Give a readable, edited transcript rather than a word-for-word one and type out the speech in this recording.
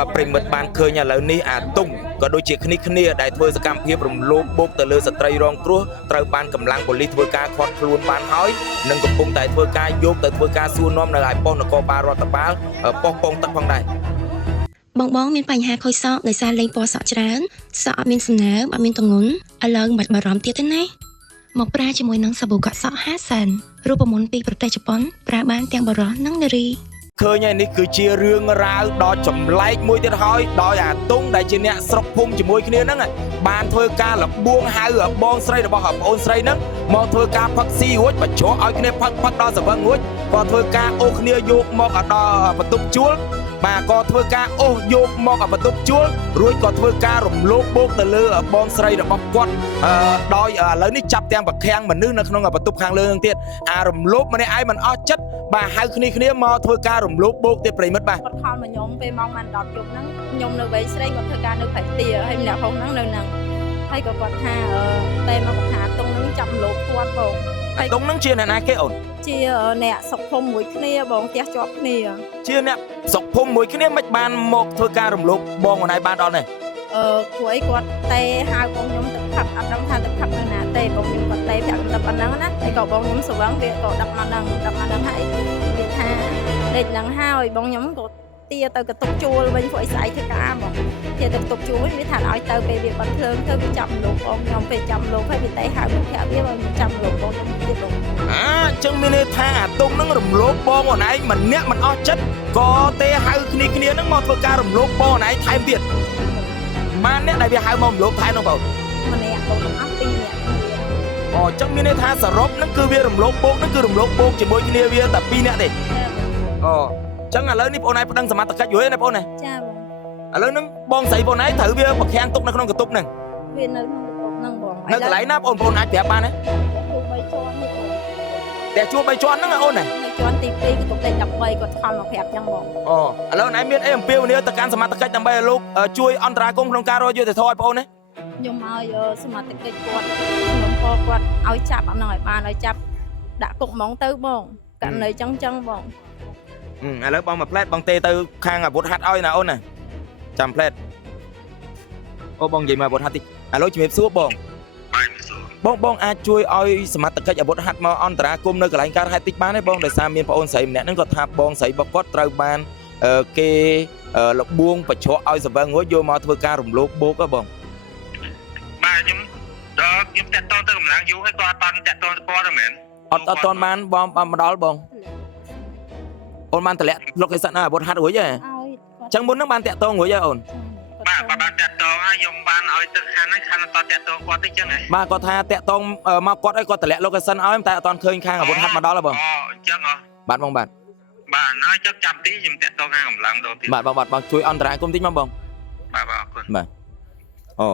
bà prim mật ban khơi nhà lớn ní à tung có đôi chiếc khní đại thôi sẽ cam hiệp rồng lốp bốc từ lơ sợi trai rong cua trai ban cầm lang của lý thôi ca khót luôn ban hói nâng cục bông tại thôi ca vô tại thôi ca xua nom là lại pon là co ba rọt tập ba pon pon tập phong này បងមានបញ្ហាខូចសក់ដោយសារលេងពណ៌សក់ច្រើនសក់អត់មានសំណើមអត់មានទម្ងន់ឥឡូវមិនបាច់បារម្ភទៀតទេណាមកប្រើជាមួយនឹងសាប៊ូកក់សក់ Hasan រូបមន្តពីប្រទេសជប៉ុនប្រើបានទាំងបរិសុទ្ធនិងនារី ឃើញហើយនេះគឺជារឿងរ៉ាវដ៏ចម្លែកមួយទៀតហើយដោយអាតុងដែលជាអ្នកស្រុកភូមិជាមួយគ្នាហ្នឹងបានធ្វើការលបួងហៅបងស្រីរបស់ប្អូនស្រីហ្នឹងមកធ្វើការផឹកស៊ីរួចបញ្ចុះឲ្យគ្នាផឹកដល់សវឹងរួចក៏ធ្វើការអូសគ្នាយកមកដល់បន្ទប់ជួលបាទក៏ធ្វើការអូសយកមកបន្ទប់ជួលរួចក៏ធ្វើការរំលោភបោកទៅលើបងស្រីរបស់គាត់ដោយឥឡូវនេះចាប់ទាំងប្រខាំងមនុស្សនៅក្នុងបន្ទប់ខាងលើហ្នឹងទៀតអារំលោភម្នាក់ឯងមិនអស់ចិត្តបាទហៅគ្នាមកធ្វើការរំលោភបោកទៀតប្រិមិត្តបាទ គាត់ខលមកខ្ញុំពេលម៉ោងបាន10យប់ហ្នឹងខ្ញុំនៅវែងស្រីគាត់ធ្វើការនៅផ្ទះទាហើយម្នាក់ហុងហ្នឹងនៅហ្នឹងហើយក៏គាត់ថាតែមកគាត់ថាតុងហ្នឹងចាប់លោភគាត់បងហើយ តុងហ្នឹងជាអ្នកណាគេអូន ជាអ្នកសុកភូមិមួយគ្នាបងផ្ទះជាប់គ្នា ជាអ្នកសុកភូមិមួយគ្នាមិនបានមកធ្វើការរំលោភបងម្នាក់បានដល់នេះ ព្រោះអីគាត់តែហៅបងខ្ញុំទឹកផឹកអត់ដឹងថាទឹកផឹកនៅណាទេបងខ្ញុំគាត់តែប្រាប់ទឹកប៉ុណ្ណឹងណាហើយក៏បងខ្ញុំស្វឹងវាក៏ដឹកមកហ្នឹងហើយវាថាដេកហ្នឹងហើយបងខ្ញុំក៏ទាទៅកតុកជួលវិញពួកអីស្អែកធ្វើការបងទាទៅកតុកជួលវិញវាថាឲ្យទៅពេលវាបាត់ភ្លើងទៅវាចាប់លោកបងខ្ញុំពេលចាប់លោកហើយវាតែហៅមកប្រាប់វាបើចាប់លោកបងខ្ញុំទៀតលោក អញ្ចឹងមានន័យថាអាតុងហ្នឹងរំលោភបងអូនឯងម្នាក់មិនអស់ចិត្តក៏ទេហៅគ្នាហ្នឹងមកធ្វើការរំលោភបងអូនឯងថែមទៀតម៉ានអ្នកដែលវាហៅមករំលោភថែមនោះបង ម្នាក់បងខ្ញុំអស់2នាក់ អូអញ្ចឹងមានន័យថាសរុបហ្នឹងគឺវារំលោភបោកហ្នឹងគឺរំលោភបោកជាមួយគ្នាវាតែ2នាក់ទេអូអញ្ចឹងឥឡូវនេះបងអូនឯងប្តឹងសមត្ថកិច្ចយល់ទេណាបងអូនណា ចាបង ឥឡូវហ្នឹងបងស្រីបងឯងត្រូវវាប្រខាំងទុកនៅក្នុងកន្ទប់ហ្នឹង វានៅក្នុងកតុកហ្នឹងបង នៅកន្លែងណាបងប្អូនអាចប្រាប់បានទេ ទូ3ជាន់នេះបង តែជួប3ជាន់ហ្នឹងអូនណា នៅជាន់ទី2កតុកលេខ13គាត់ខំមកប្រាប់ចឹងបង អូឥឡូវណែមានអីអំពាវនាវទៅកាន់សមត្ថកិច្ចដើម្បីឲ្យលោកជួយអន្តរាគមន៍ក្នុងការរកយុត្តិធម៌ឲ្យបងអូនណា ខ្ញុំឲ្យសមត្ថកិច្ចគាត់ខ្ញុំក៏គាត់ឲ្យចាប់អាហ្នឹងឲ្យបានឲ្យចាប់ដាក់គុកហ្មងទៅបងករណីចឹងបង ឥឡូវបងមកផ្លែតបងទេទៅខាងអាវុធហត្ថឲ្យណាអូនណាចាំផ្លែតអូបងនិយាយមកអាវុធហត្ថតិចឥឡូវជំរាបសួរបងអាចជួយឲ្យសមត្ថកិច្ចអាវុធហត្ថមកអន្តរាគមន៍នៅកន្លែងកើតហេតុតិចបានទេបងដោយសារមានបងអូនស្រីម្នាក់ហ្នឹងគាត់ថាបងស្រីរបស់គាត់ត្រូវបានគេលបួងបញ្ឆក់ឲ្យសវឹងរួចយកមកធ្វើការរំលោភបោកហ៎បង បាទខ្ញុំតាក់ទងទៅកម្លាំងយូរហើយគាត់អត់តាក់ទងទៅគាត់ទេមែន អត់ទាន់បានបងមកដល់បងអូនបានតម្លាក់លោកឯសិនអាវុធហត្ថរួចហ៎ ឲ្យ អញ្ចឹងមុនហ្នឹងបានតាក់ទងរួចហើយអូន បាទគាត់បានតាក់ទងហើយខ្ញុំបានឲ្យទឹកខានហើយខានអត់តាក់ទងគាត់ទេចឹងហ៎ បាទគាត់ថាតាក់ទងមកគាត់ឲ្យគាត់តម្លាក់លោកឯសិនឲ្យតែអត់ទាន់ឃើញខាងអាវុធហត្ថមកដល់ហ៎បង អូអញ្ចឹងហ៎ បាទបងបាទ បាទហើយចាប់ទីខ្ញុំតាក់ទងខាងកម្លាំងដល់ទៀត បាទបងជួយអន្តរាគមន៍តិចមកបង បាទអរគុណ បាទអូ